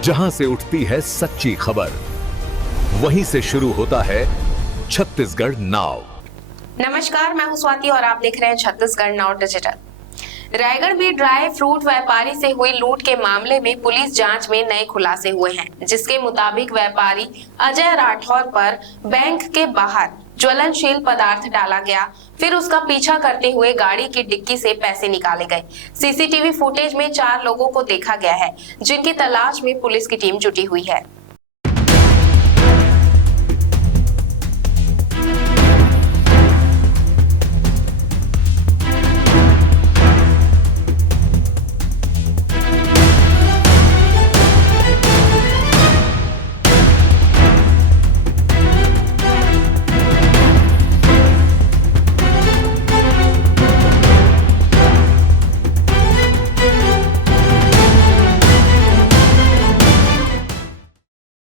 जहां से उठती है सच्ची खबर, वहीं से शुरू होता है छत्तीसगढ़ नाउ। नमस्कार, मैं हूं स्वाति और आप देख रहे हैं छत्तीसगढ़ नाउ डिजिटल। रायगढ़ में ड्राई फ्रूट व्यापारी से हुई लूट के मामले में पुलिस जांच में नए खुलासे हुए हैं, जिसके मुताबिक व्यापारी अजय राठौर पर बैंक के बाहर ज्वलनशील पदार्थ डाला गया, फिर उसका पीछा करते हुए गाड़ी की डिक्की से पैसे निकाले गए। सीसीटीवी फुटेज में 4 लोगों को देखा गया है, जिनकी तलाश में पुलिस की टीम जुटी हुई है।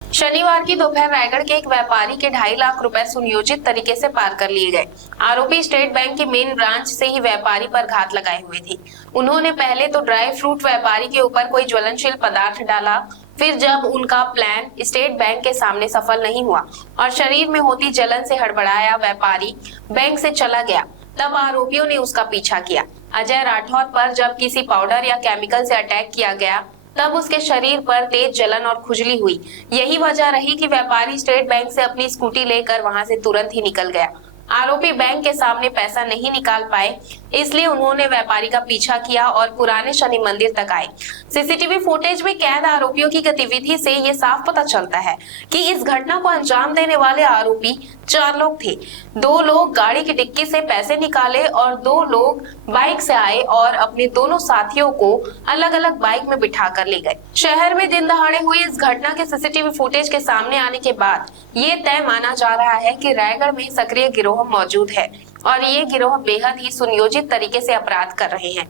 शनिवार की दोपहर रायगढ़ के एक व्यापारी के 2.5 लाख रुपए सुनियोजित तरीके से पार कर लिए गए। आरोपी स्टेट बैंक के मेन ब्रांच से ही व्यापारी पर घात लगाए हुए थे। उन्होंने पहले तो ड्राई फ्रूट व्यापारी के ऊपर कोई ज्वलनशील पदार्थ डाला, फिर जब उनका प्लान स्टेट बैंक के सामने सफल नहीं हुआ और शरीर में होती जलन से हड़बड़ाया व्यापारी बैंक से चला गया, तब आरोपियों ने उसका पीछा किया। अजय राठौर पर जब किसी पाउडर या केमिकल से अटैक किया गया, तब उसके शरीर पर तेज जलन और खुजली हुई। यही वजह रही कि व्यापारी स्टेट बैंक से अपनी स्कूटी लेकर वहां से तुरंत ही निकल गया। आरोपी बैंक के सामने पैसा नहीं निकाल पाए, इसलिए उन्होंने व्यापारी का पीछा किया और पुराने शनि मंदिर तक आए। सीसीटीवी फुटेज में कैद आरोपियों की गतिविधि से ये साफ पता चलता है कि इस घटना को अंजाम देने वाले आरोपी 4 लोग थे। 2 लोग गाड़ी की डिक्की से पैसे निकाले और 2 लोग बाइक से आए और अपने दोनों साथियों को अलग अलग बाइक में बिठा कर ले गए। शहर में दिन दहाड़े हुई इस घटना के सीसीटीवी फुटेज के सामने आने के बाद ये तय माना जा रहा है कि रायगढ़ में सक्रिय गिरोह मौजूद है और ये गिरोह बेहद ही सुनियोजित तरीके से अपराध कर रहे हैं।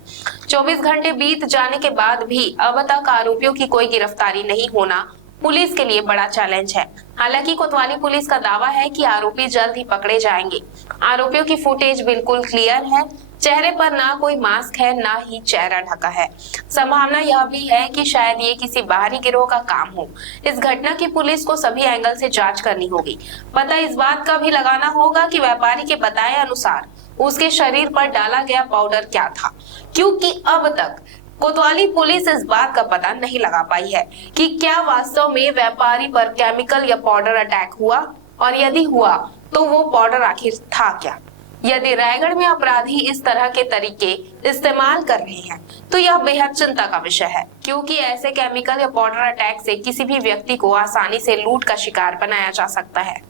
24 घंटे बीत जाने के बाद भी अब तक आरोपियों की कोई गिरफ्तारी नहीं होना पुलिस के लिए बड़ा चैलेंज है। हालांकि कोतवाली पुलिस का दावा है कि आरोपी जल्द ही पकड़े जाएंगे। आरोपियों की फुटेज बिल्कुल क्लियर है, चेहरे पर ना कोई मास्क है, ना ही चेहरा ढका है। संभावना यह भी है कि शायद ये किसी बाहरी गिरोह का काम हो। इस घटना की पुलिस को सभी एंगल से जांच करनी होगी। पता इस बात का भी लगाना होगा कि व्यापारी के बताए अनुसार उसके शरीर पर डाला गया पाउडर क्या था, क्योंकि अब तक कोतवाली पुलिस इस बात का पता नहीं लगा पाई है कि क्या वास्तव में व्यापारी पर केमिकल या पाउडर अटैक हुआ, और यदि हुआ तो वो पाउडर आखिर था क्या। यदि रायगढ़ में अपराधी इस तरह के तरीके इस्तेमाल कर रहे हैं तो यह बेहद चिंता का विषय है, क्योंकि ऐसे केमिकल या पाउडर अटैक से किसी भी व्यक्ति को आसानी से लूट का शिकार बनाया जा सकता है।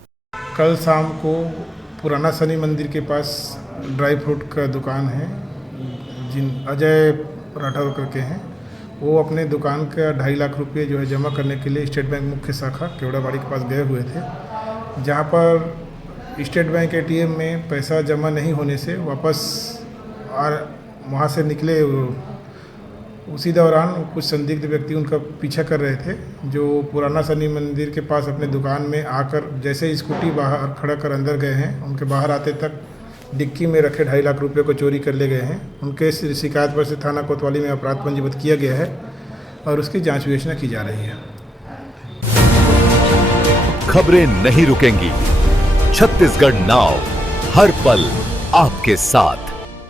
कल शाम को पुराना शनि मंदिर के पास ड्राई फ्रूट का दुकान है, जिन अजय राठौर करके हैं, वो अपने दुकान का 2.5 लाख रुपये जो है जमा करने के लिए स्टेट बैंक मुख्य शाखा केवड़ाबाड़ी के पास गए हुए थे, जहाँ पर स्टेट बैंक एटीएम में पैसा जमा नहीं होने से वापस वहाँ से निकले। उसी दौरान कुछ संदिग्ध व्यक्ति उनका पीछा कर रहे थे, जो पुराना शनि मंदिर के पास अपने दुकान में आकर जैसे स्कूटी बाहर खड़ा कर अंदर गए हैं, उनके बाहर आते तक डिक्की में रखे 2.5 लाख रुपये को चोरी कर ले गए हैं। उनके शिकायत पर से थाना कोतवाली में अपराध पंजीबद्ध किया गया है और उसकी जांच विवेचना की जा रही है। खबरें नहीं रुकेंगी, छत्तीसगढ़ नाउ हर पल आपके साथ।